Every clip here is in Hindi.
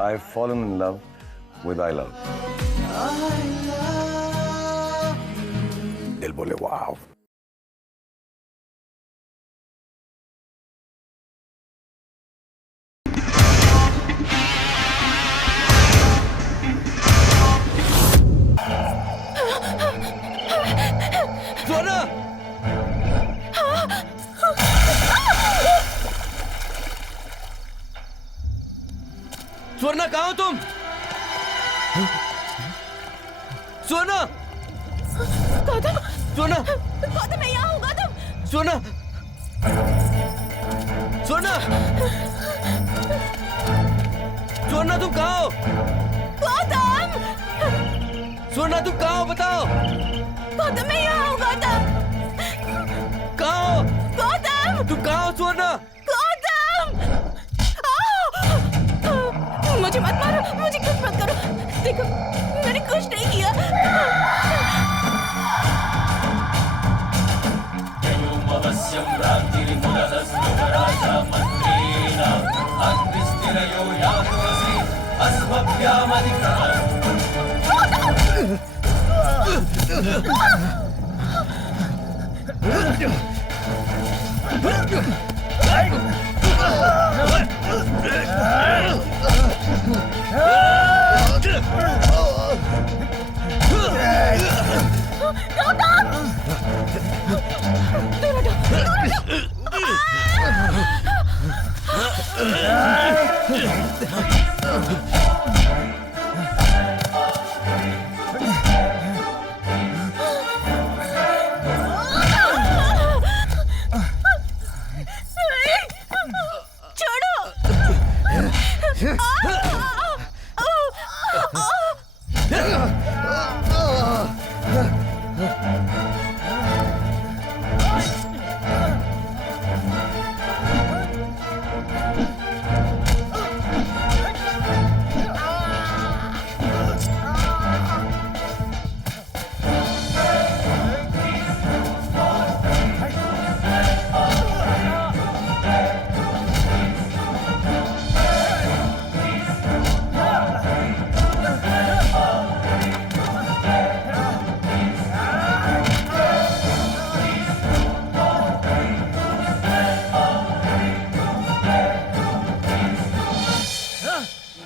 I've fallen in love with I love. दिल बोले वाव. स्वर्ण! स्वर्ण कहाँ हो तुम? स्वर्ण! गौतम! स्वर्ण! गौतम मैं यहाँ हूँ गौतम! स्वर्ण! स्वर्ण! स्वर्ण तुम कहाँ हो? गौतम! स्वर्ण तुम कहाँ हो बताओ? गौतम मैं यहाँ हूँ गौतम! कहाँ हो? गौतम! तुम कहाँ हो स्वर्ण? गौतम! मुझे मत मारो, मुझे कुछ मत करो। देखो, मैंने कुछ नहीं किया।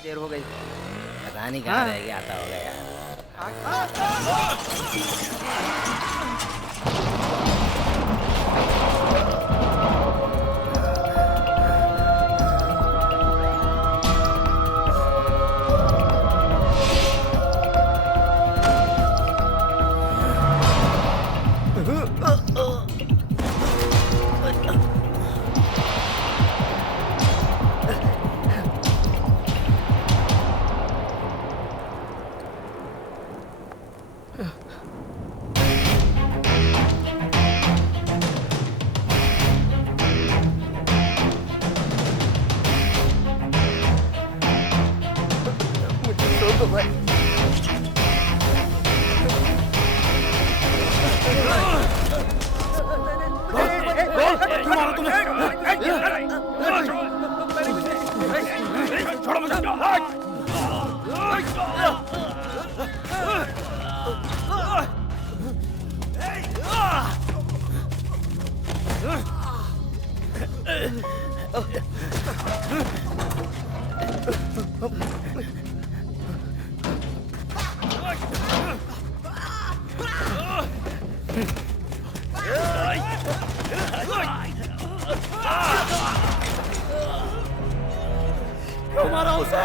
देर हो गई, पता नहीं कहाँ रह गया, आता होगा यार। क्यों मारा उसे?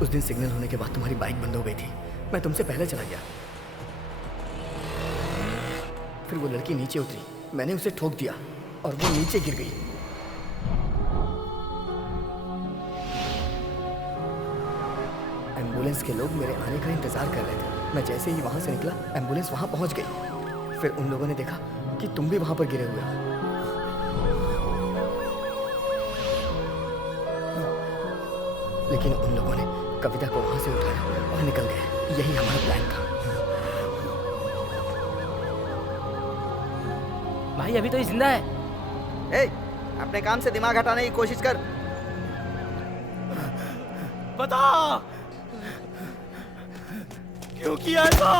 उस दिन सिग्नल होने के बाद तुम्हारी बाइक बंद हो गई थी। मैं तुमसे पहले चला गया। फिर वो लड़की नीचे उतरी, मैंने उसे ठोक दिया और वो नीचे गिर गई। एम्बुलेंस के लोग मेरे आने का इंतजार कर रहे थे। मैं जैसे ही वहां से निकला, एम्बुलेंस वहां पहुंच गई। फिर उन लोगों ने देखा कि तुम भी वहां पर गिरे हुए हो। लेकिन उन लोगों ने कविता को वहां से उठाया और निकल गए। यही हमारा प्लान था। भाई अभी तो ये जिंदा है। ए, अपने काम से दिमाग हटाने की कोशिश कर। बता क्यों किया ऐसा?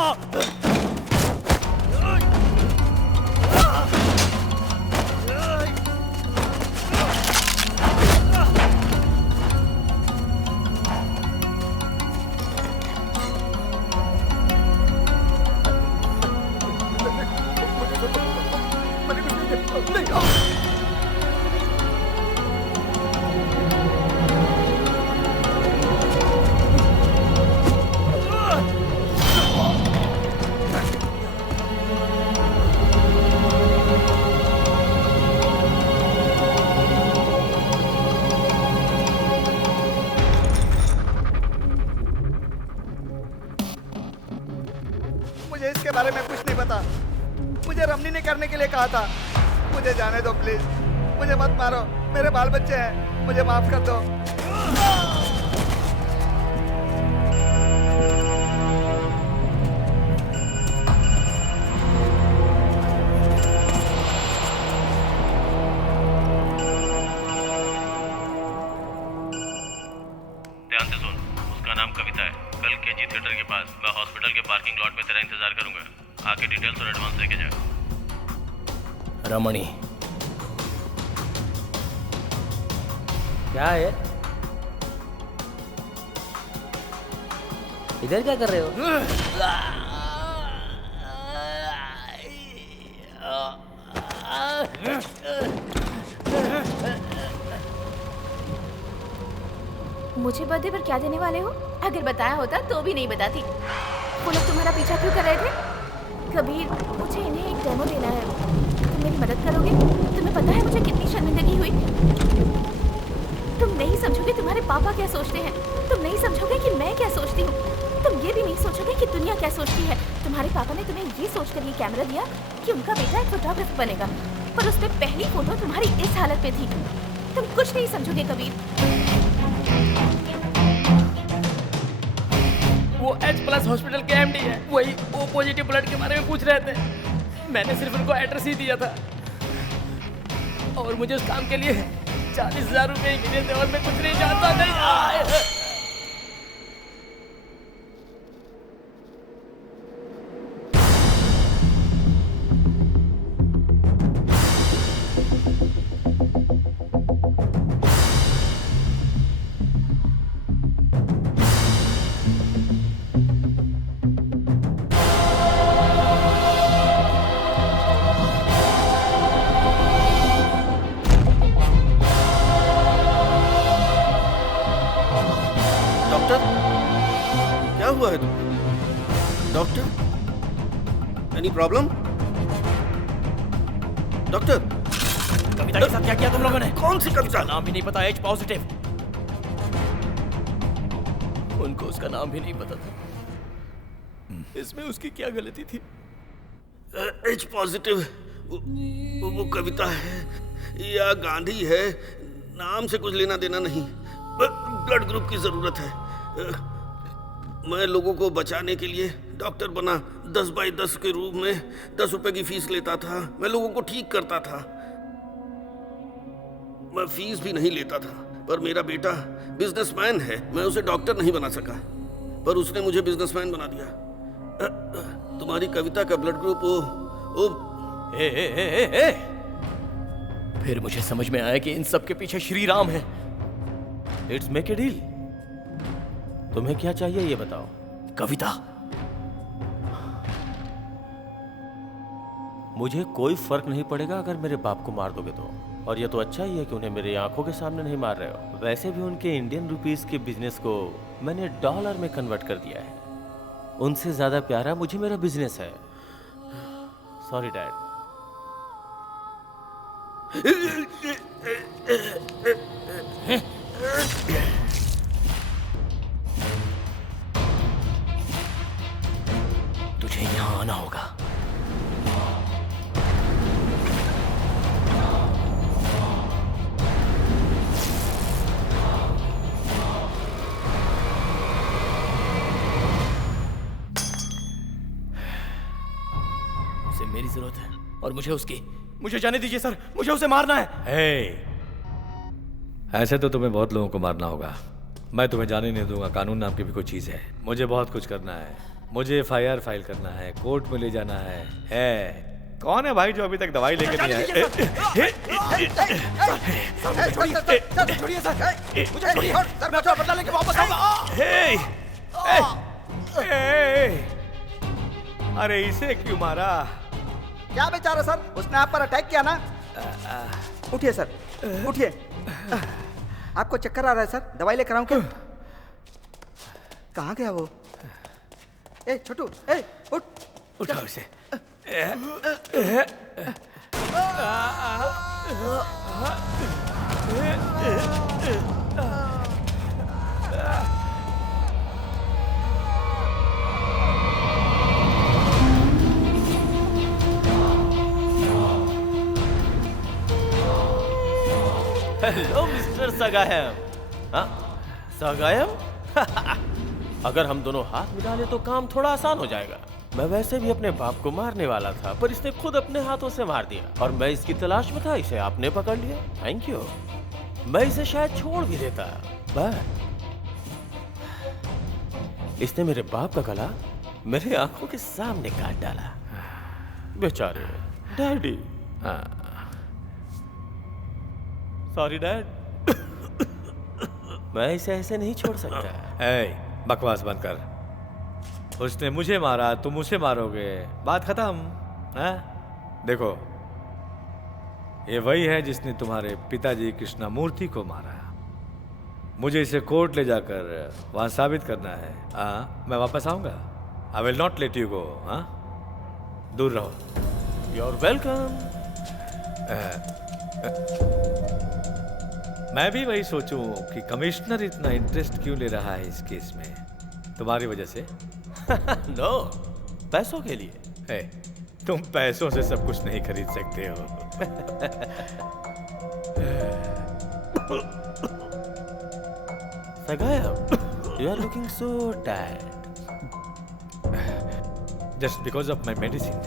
मुझे इसके बारे में कुछ नहीं पता। मुझे रमनी ने करने के लिए कहा था। मुझे जाने दो प्लीज, मुझे मत मारो, मेरे बाल बच्चे हैं, मुझे माफ कर दो। ध्यान से सुन, उसका नाम कविता है। कल केजी थिएटर के पास मैं हॉस्पिटल के पार्किंग लॉट में तेरा इंतजार करूंगा। आके डिटेल्स और एडवांस लेके जा। रमणी क्या है? इधर क्या कर रहे हो? मुझे बर्थडे पर क्या देने वाले हो? अगर बताया होता तो भी नहीं बताती। वो लोग तुम्हारा पीछा क्यों कर रहे थे? कबीर, मुझे इन्हें एक डेमो देना है। तुम मेरी मदद करोगे? तुम्हें पता है मुझे कितनी शर्मिंदगी हुई? तुम नहीं समझोगे तुम्हारे पापा क्या सोचते हैं। तुम नहीं समझोगे कि मैं क्या सोचती हूँ। तुम ये भी नहीं सोचोगे कि दुनिया क्या सोचती है। तुम्हारे पापा ने तुम्हें ये सोचकर ये कैमरा दिया कि उनका बेटा एक फोटोग्राफर बनेगा, पर उसमें पहली फोटो तुम्हारी इस हालत में थी। तुम कुछ नहीं समझोगे कबीर। वो H+ हॉस्पिटल के एमडी है, वही O पॉजिटिव ब्लड के बारे में पूछ रहे थे। मैंने सिर्फ उनको एड्रेस ही दिया था और मुझे उस काम के लिए 40,000 रुपए ही मिले थे और मैं कुछ नहीं जानता नहीं। क्या हुआ है तुम्हें? Doctor, any problem? डॉक्टर, कविता के साथ क्या किया तुम लोगों ने? कौन सी कविता? नाम भी नहीं पता। H positive. उनको उसका नाम भी नहीं पता था। इसमें उसकी क्या गलती थी? H पॉजिटिव वो कविता है या गांधी है, नाम से कुछ लेना देना नहीं। ब्लड ग्रुप की जरूरत है। मैं लोगों को बचाने के लिए डॉक्टर बना। 10 बाई 10 के रूप में 10 रुपए की फीस लेता था। मैं लोगों को ठीक करता था। मैं फीस भी नहीं लेता था, पर मेरा बेटा बिजनेसमैन है। मैं उसे डॉक्टर नहीं बना सका, पर उसने मुझे बिजनेसमैन बना दिया। तुम्हारी कविता का ब्लड ग्रुप वो ए। फिर मुझे समझ में आया कि इन सब के पीछे श्री राम है। It's make a deal. तुम्हें क्या चाहिए ये बताओ। कविता, मुझे कोई फर्क नहीं पड़ेगा अगर मेरे बाप को मार दोगे तो। और ये तो अच्छा ही है कि उन्हें मेरी आंखों के सामने नहीं मार रहे हो। वैसे भी उनके इंडियन रुपीस के बिजनेस को मैंने डॉलर में कन्वर्ट कर दिया है। उनसे ज्यादा प्यारा मुझे मेरा बिजनेस है। Sorry dad. तुझे यहां आना होगा। उसे मेरी जरूरत है और मुझे उसकी। मुझे जाने दीजिए सर, मुझे उसे मारना है। ऐसे तो तुम्हें बहुत लोगों को मारना होगा, मैं तुम्हें जाने नहीं दूंगा। कानून नाम की भी कोई चीज़ है। मुझे बहुत कुछ करना है, मुझे FIR फाइल करना है, कोर्ट में ले जाना है। कौन है भाई जो अभी तक दवाई लेके नहीं आए? छोड़िए सर, मुझे छोड़िए, मैं अपना बदला लेके वापस आऊंगा। अरे इसे क्यों मारा? क्या बेचारा सर, उसने आप पर अटैक किया ना। उठिए सर, उठिए। आपको चक्कर आ रहा है सर, दवाई लेकर आऊं क्या? कहाँ गया वो? ए छोटू, ए उठ। उठाओ इसे। Hello mister Sagayam. हाँ सगायम? अगर हम दोनों हाथ मिला ले तो काम थोड़ा आसान हो जाएगा। मैं वैसे भी अपने बाप को मारने वाला था, पर इसने खुद अपने हाथों से मार दिया और मैं इसकी तलाश में था, इसे आपने पकड़ लिया। Thank you. मैं इसे शायद छोड़ भी देता, बट इसने मेरे बाप का गला मेरे आंखों के सामने काट डाला। बेचारे डैडी। Sorry dad. मैं इसे ऐसे नहीं छोड़ सकता। बकवास बंद कर। उसने मुझे मारा, तुम उसे मारोगे, बात खत्म। देखो, ये वही है जिसने तुम्हारे पिताजी कृष्णमूर्ति को मारा। मुझे इसे कोर्ट ले जाकर वहां साबित करना है। मैं वापस आऊंगा। I will not let you go. दूर रहो। You are welcome. मैं भी वही सोचूं कि कमिश्नर इतना इंटरेस्ट क्यों ले रहा है इस केस में। तुम्हारी वजह से? नो, पैसों के लिए। तुम पैसों से सब कुछ नहीं खरीद सकते हो। सगायम, you are looking so tired. Just because of my medicine.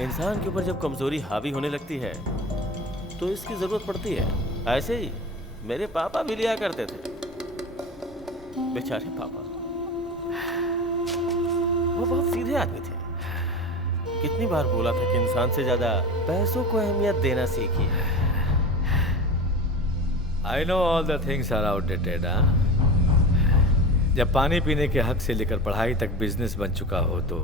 इंसान के ऊपर जब कमजोरी हावी होने लगती है तो इसकी जरूरत पड़ती है। ऐसे ही मेरे पापा भी लिया करते थे। बेचारे पापा, वो बहुत सीधे आदमी थे। कितनी बार बोला था कि इंसान से ज्यादा पैसों को अहमियत देना सीखिए। I know all the things are outdated, जब पानी पीने के हक से लेकर पढ़ाई तक बिजनेस बन चुका हो तो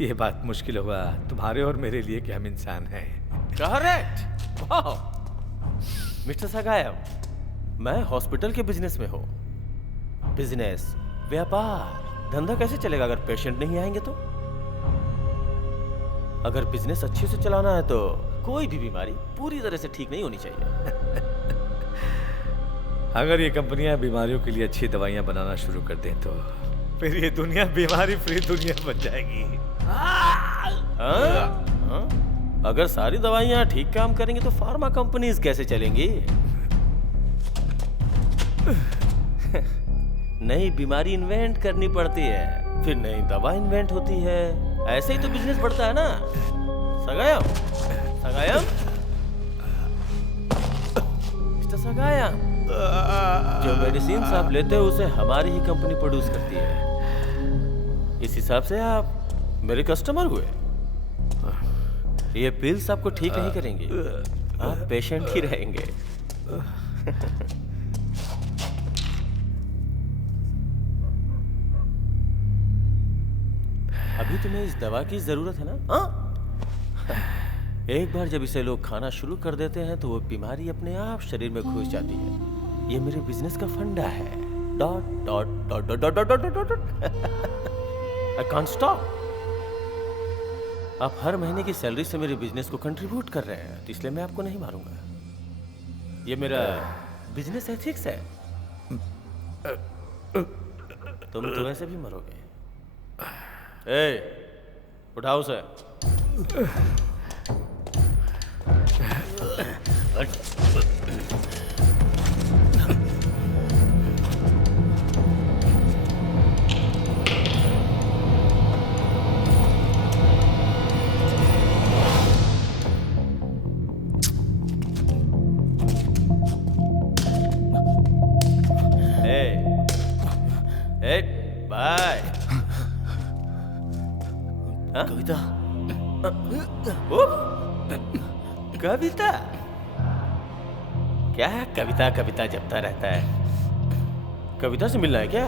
ये बात मुश्किल होगा तुम्हारे और मेरे लिए कि हम इंसान हैं। करेक्ट। वाह मिस्टर सगायम, मैं हॉस्पिटल के बिजनेस में हूँ। बिजनेस, व्यापार, धंधा कैसे चलेगा अगर पेशेंट नहीं आएंगे तो? अगर बिजनेस अच्छे से चलाना है तो कोई भी बीमारी पूरी तरह से ठीक नहीं होनी चाहिए। अगर ये कंपनियां बीमारियों के लिए अच्छी दवाइयां बनाना शुरू कर दें तो फिर ये दुनिया बीमारी फ्री दुनिया बन जाएगी। अगर सारी दवाइयां ठीक काम करेंगी तो फार्मा कंपनीज कैसे चलेंगी? नई बीमारी इन्वेंट करनी पड़ती है, फिर नई दवा इन्वेंट होती है। ऐसे ही तो बिजनेस बढ़ता है ना। सगायम, सगायम, मिस्टर सगायम, जो मेडिसिन आप लेते हो उसे हमारी ही कंपनी प्रोड्यूस करती है। इस हिसाब से आप मेरे कस्टमर हुए। ये पिल्स आपको ठीक नहीं करेंगे, आप पेशेंट ही रहेंगे। अभी तुम्हें इस दवा की जरूरत है ना? एक बार जब इसे लोग खाना शुरू कर देते हैं तो वो बीमारी अपने आप शरीर में घुस जाती है। ये मेरे बिजनेस का फंडा है। Dot dot dot dot dot dot dot dot. I can't stop. आप हर महीने की सैलरी से मेरे बिजनेस को कंट्रीब्यूट कर रहे हैं, तो इसलिए मैं आपको नहीं मारूंगा। ये मेरा बिजनेस एथिक्स है। तुम तो वैसे भी मरोगे। उठाओ उसे। कविता? क्या कविता कविता जपता रहता है? कविता से मिलना है क्या?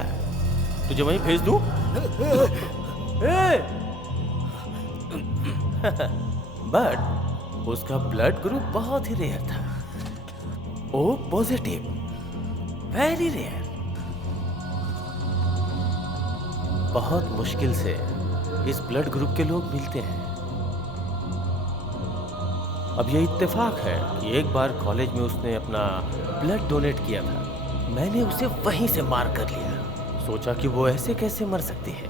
तुझे वहीं भेज दूं? बट उसका ब्लड ग्रुप बहुत ही रेयर था। O positive, very rare. बहुत मुश्किल से इस ब्लड ग्रुप के लोग मिलते हैं। अब ये इत्तेफाक है कि एक बार कॉलेज में उसने अपना ब्लड डोनेट किया था। मैंने उसे वहीं से मार कर लिया। सोचा कि वो ऐसे कैसे मर सकती है।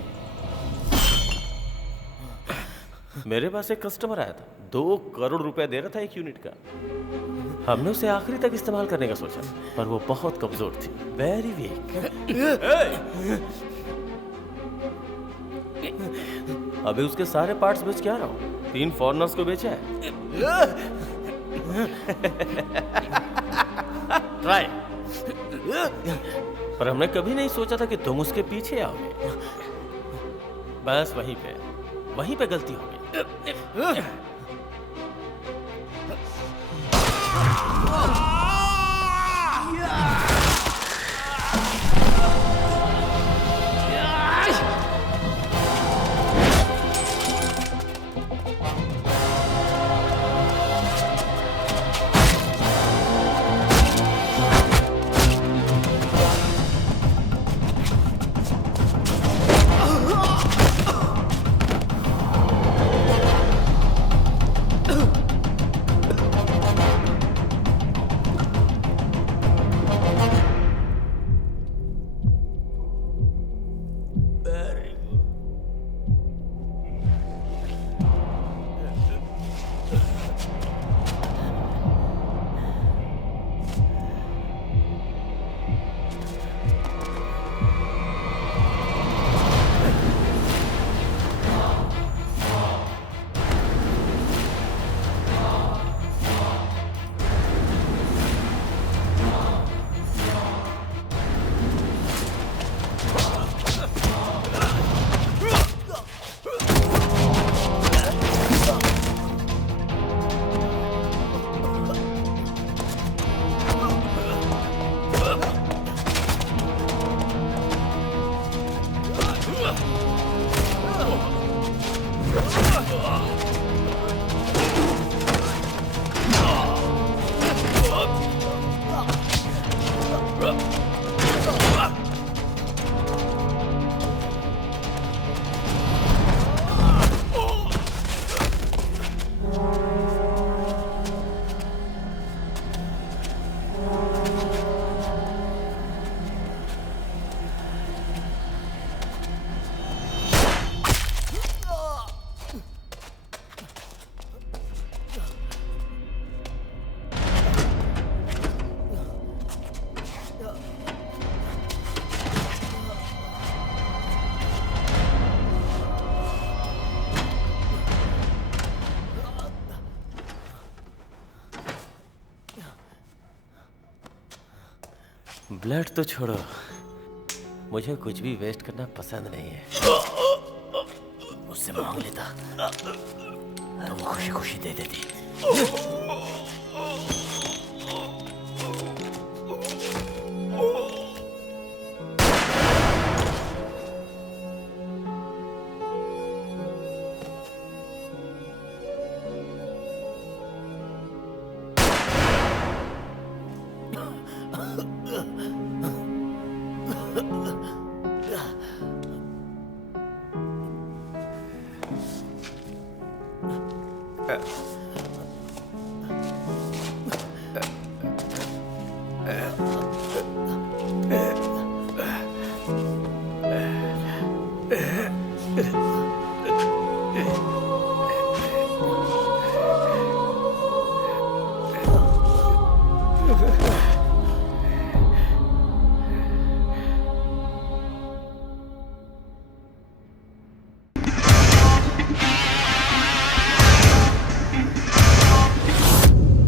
मेरे पास एक कस्टमर आया था, 2 करोड़ रुपए दे रहा था एक यूनिट का। हमने उसे आखिरी तक इस्तेमाल करने का सोचा, पर वो बहुत कमजोर थी, वेरी वीक। अभी उसके सारे पार्ट्स बेच के आ रहा हूँ। 3 फॉरेनर्स को बेचा है। ट्राई। पर हमने कभी नहीं सोचा था कि तुम उसके पीछे आओगे। बस वहीं पे गलती हो गई। ब्लड तो छोड़ो, मुझे कुछ भी वेस्ट करना पसंद नहीं है। उससे मांग लेता तो वो खुशी खुशी दे देती।